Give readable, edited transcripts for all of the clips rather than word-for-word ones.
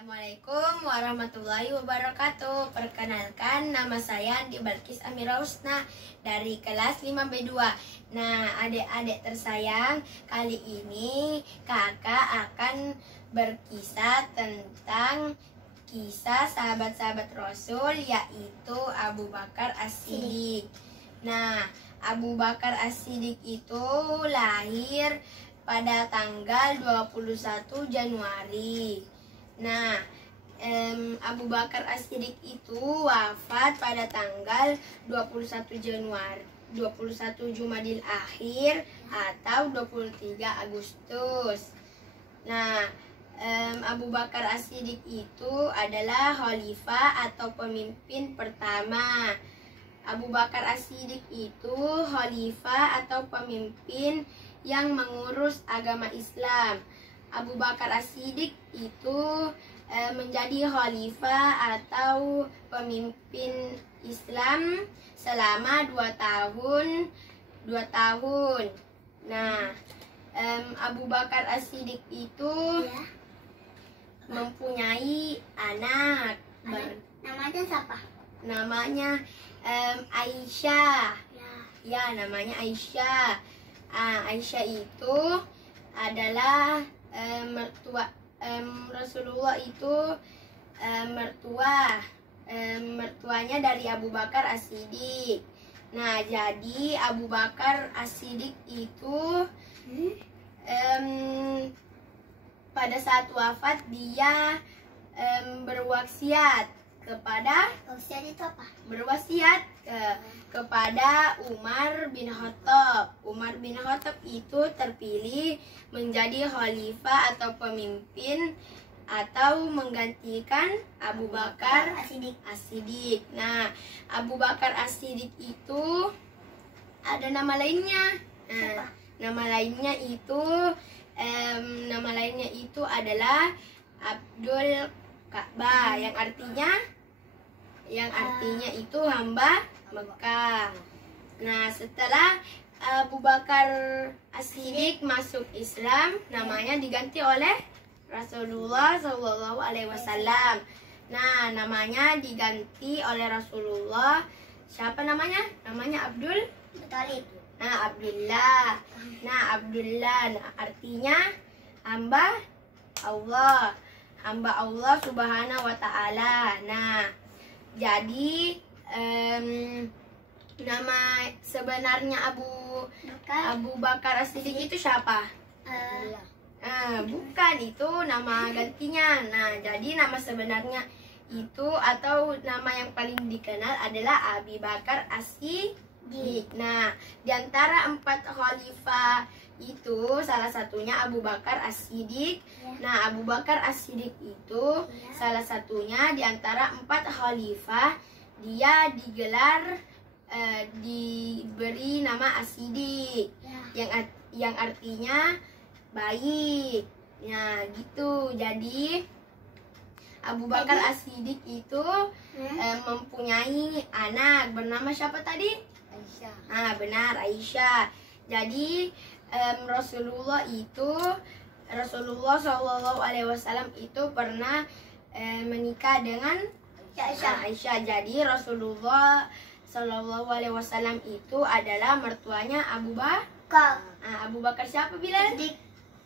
Assalamualaikum warahmatullahi wabarakatuh. Perkenalkan, nama saya Andi Balkis Amira Husna dari kelas 5B2. Nah, adik-adik tersayang, kali ini kakak akan berkisah tentang kisah sahabat-sahabat Rasul, yaitu Abu Bakar As-Siddiq. Nah, Abu Bakar As-Siddiq itu lahir pada tanggal 21 Januari. Nah, Abu Bakar As-Siddiq itu wafat pada tanggal 21 Januari, 21 Jumadil Akhir atau 23 Agustus. Nah, Abu Bakar As-Siddiq itu adalah khalifah atau pemimpin pertama. Abu Bakar As-Siddiq itu khalifah atau pemimpin yang mengurus agama Islam. Abu Bakar As-Siddiq itu menjadi khalifah atau pemimpin Islam selama 2 tahun. Nah, Abu Bakar As-Siddiq itu mempunyai anak. Namanya siapa? Namanya Aisyah. Ya, namanya Aisyah. Aisyah itu adalah mertua Rasulullah, itu mertuanya dari Abu Bakar As-Siddiq. Nah, jadi Abu Bakar As-Siddiq itu pada saat wafat dia berwasiat kepada kepada Umar bin Khattab. Umar bin Khattab itu terpilih menjadi khalifah atau pemimpin atau menggantikan Abu Bakar As-Siddiq. Nah, Abu Bakar As-Siddiq itu ada nama lainnya. Nama lainnya itu adalah Abdul Ka'bah, yang artinya itu hamba Mekah. Nah, setelah Abu Bakar As-Siddiq masuk Islam, namanya diganti oleh Rasulullah SAW. Nah, namanya diganti oleh Rasulullah. Siapa namanya? Namanya Abdul Muthalib. Nah, Abdullah. Nah, artinya hamba Allah. Hamba Allah Subhanahu wa Ta'ala. Nah, jadi nama sebenarnya Abu Bakar As-Siddiq itu siapa? Bukan, itu nama gantinya. Nah, jadi nama sebenarnya itu atau nama yang paling dikenal adalah Abu Bakar As-Siddiq. Nah, di antara 4 khalifah itu salah satunya Abu Bakar As-Siddiq. Nah, Abu Bakar As-Siddiq itu salah satunya di antara 4 khalifah. Dia diberi nama As-Siddiq, yang artinya baik. Nah, gitu. Jadi Abu Bakar As-Siddiq itu mempunyai anak bernama siapa tadi? Aisyah. Nah, benar, Aisyah. Jadi Rasulullah SAW itu pernah menikah dengan Aisyah. Jadi Rasulullah SAW itu adalah mertuanya Abu Bakar. Abu Bakar siapa Bilal?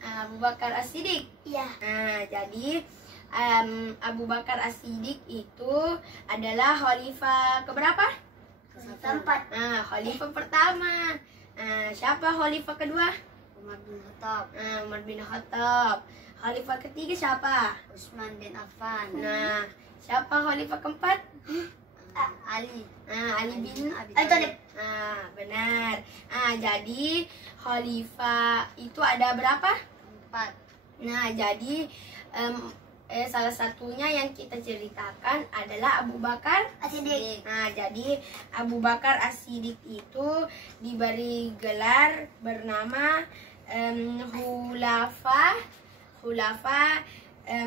Abu Bakar As-Siddiq. Iya. Nah, jadi Abu Bakar As-Siddiq itu adalah khalifah keberapa? Keempat. Khalifah pertama. Siapa khalifah kedua? Umar bin Khattab. Umar bin Khattab. Khalifah ketiga siapa? Utsman bin Affan. Nah, siapa khalifah keempat? Ali. Ali bin Abi Thalib. Benar. Jadi khalifah itu ada berapa? 4. Nah, jadi salah satunya yang kita ceritakan adalah Abu Bakar As-Siddiq. Nah, jadi Abu Bakar As-Siddiq itu diberi gelar bernama Khulafa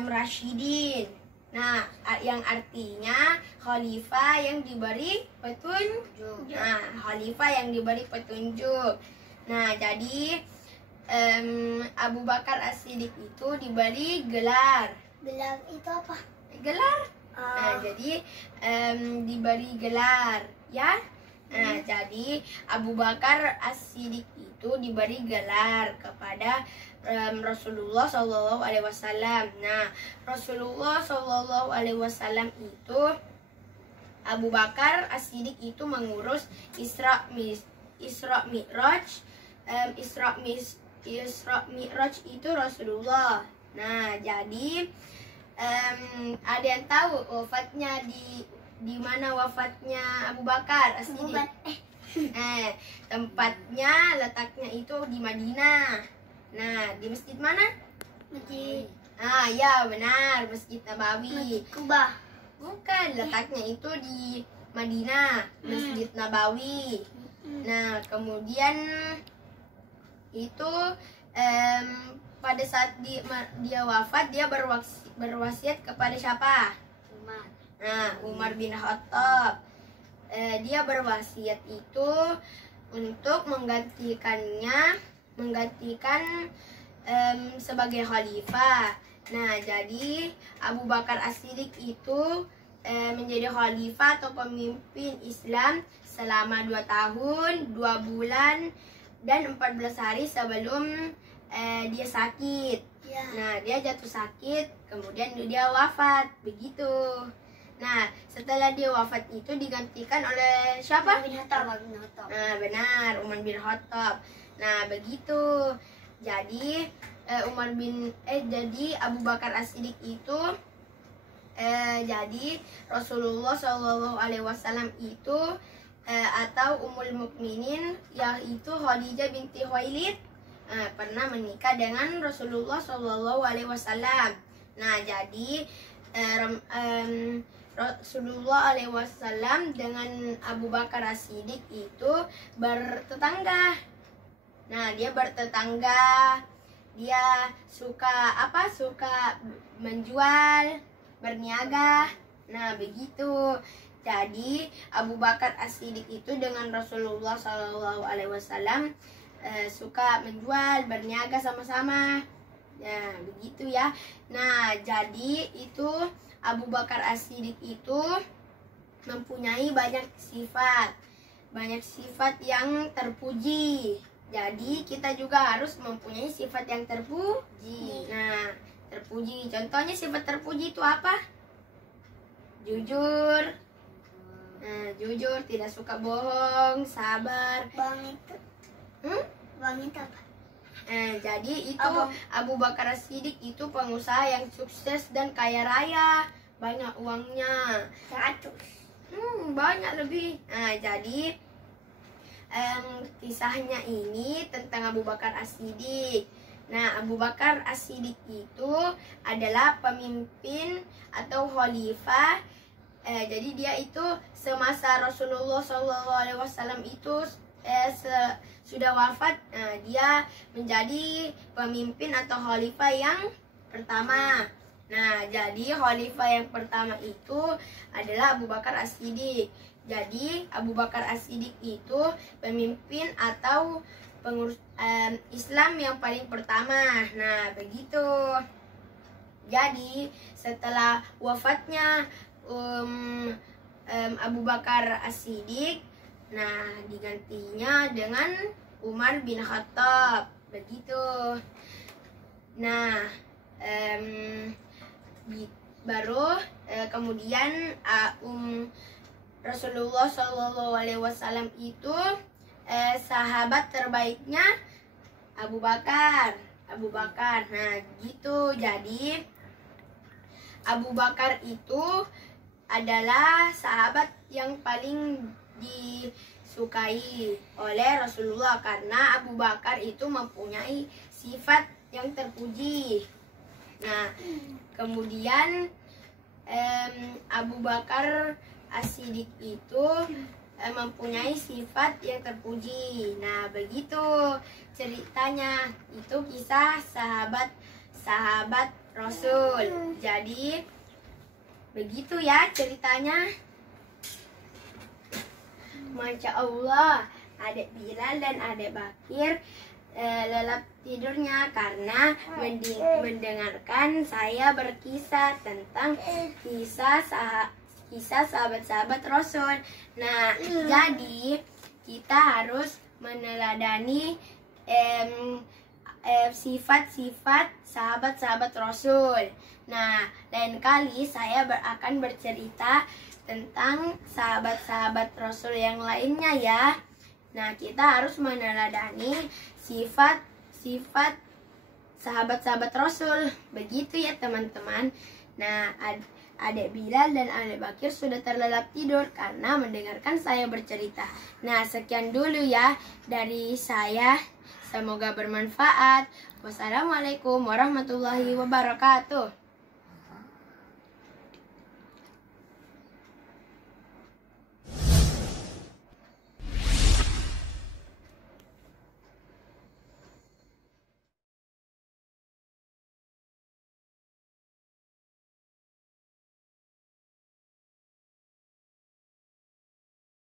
Rasyidin. Nah, yang artinya khalifah yang diberi petunjuk. Nah, khalifah yang diberi petunjuk. Nah, jadi Abu Bakar As-Siddiq itu diberi gelar Gelar itu apa? Gelar. Nah, jadi diberi gelar, ya. Nah, jadi Abu Bakar As-Siddiq itu diberi gelar kepada Rasulullah Shallallahu Alaihi Wasallam. Nah, Rasulullah Shallallahu Alaihi Wasallam itu Abu Bakar As-Siddiq itu mengurus Isra Mi'raj. Isra Mi'raj itu Rasulullah. Nah, jadi ada yang tahu wafatnya di mana wafatnya Abu Bakar As-Siddiq? Tempatnya letaknya itu di Madinah. Nah, di masjid mana? Masjid. Ya benar, Masjid Nabawi. Masjid Kubah. Bukan, letaknya itu di Madinah, Masjid Nabawi. Nah, kemudian itu pada saat dia wafat, dia berwasiat kepada siapa? Umar. Nah, Umar bin Khattab. Dia berwasiat itu untuk menggantikan sebagai khalifah. Nah, jadi Abu Bakar As-Siddiq itu menjadi khalifah atau pemimpin Islam selama 2 tahun, 2 bulan, dan 14 hari sebelum dia sakit. Ya. Nah, dia jatuh sakit, kemudian dia wafat, begitu. Nah, setelah dia wafat itu digantikan oleh siapa? Umar bin Khattab. Nah, benar, Umar bin Khattab. Nah, begitu. Jadi jadi Abu Bakar As-Siddiq itu jadi Rasulullah Shallallahu Alaihi Wasallam itu atau Ummul Mukminin, yaitu Khadijah binti Khuwailid, pernah menikah dengan Rasulullah Shallallahu Alaihi Wasallam. Nah, jadi Rasulullah Alaihi Wasallam dengan Abu Bakar As-Siddiq itu bertetangga. Nah, dia bertetangga. Dia suka menjual, berniaga. Nah, begitu. Jadi Abu Bakar As-Siddiq itu dengan Rasulullah Shallallahu Alaihi Wasallam suka menjual, berniaga sama-sama. Nah, begitu ya. Nah, jadi itu Abu Bakar As-Siddiq itu mempunyai banyak sifat yang terpuji. Jadi kita juga harus mempunyai sifat yang terpuji. Nah, terpuji. Contohnya sifat terpuji itu apa? Jujur. Nah, jujur, tidak suka bohong, sabar. Bang itu. Bang itu apa? Jadi itu Abu Bakar As-Siddiq itu pengusaha yang sukses dan kaya raya, banyak uangnya. 100. Banyak lebih. Nah, jadi kisahnya ini tentang Abu Bakar As-Siddiq. Nah, Abu Bakar As-Siddiq itu adalah pemimpin atau khalifah. Jadi dia itu semasa Rasulullah SAW itu sudah wafat, dia menjadi pemimpin atau khalifah yang pertama. Nah, jadi khalifah yang pertama itu adalah Abu Bakar As-Siddiq. Jadi Abu Bakar As-Siddiq itu pemimpin atau pengurus Islam yang paling pertama. Nah, begitu. Jadi setelah wafatnya Abu Bakar As-Siddiq, nah digantinya dengan Umar bin Khattab, begitu. Nah, baru kemudian Rasulullah Shallallahu Alaihi Wasallam itu sahabat terbaiknya Abu Bakar. Nah, gitu. Jadi Abu Bakar itu adalah sahabat yang paling disukai oleh Rasulullah karena Abu Bakar itu mempunyai sifat yang terpuji. Nah, kemudian Abu Bakar As-Siddiq itu mempunyai sifat yang terpuji. Nah, begitu ceritanya. Itu kisah sahabat Rasul. Jadi begitu ya ceritanya. Masya Allah, Adek Bilal dan Adek Bakir lelap tidurnya karena mendengarkan saya berkisah tentang kisah sahabat-sahabat Rasul. Nah, jadi kita harus meneladani sifat-sifat sahabat-sahabat Rasul. Nah, lain kali saya akan bercerita tentang sahabat-sahabat Rasul yang lainnya ya. Nah, kita harus meneladani sifat-sifat sahabat-sahabat Rasul. Begitu ya teman-teman. Nah, Adik Bilal dan Adik Bakir sudah terlelap tidur karena mendengarkan saya bercerita. Nah, sekian dulu ya dari saya. Semoga bermanfaat. Wassalamualaikum warahmatullahi wabarakatuh.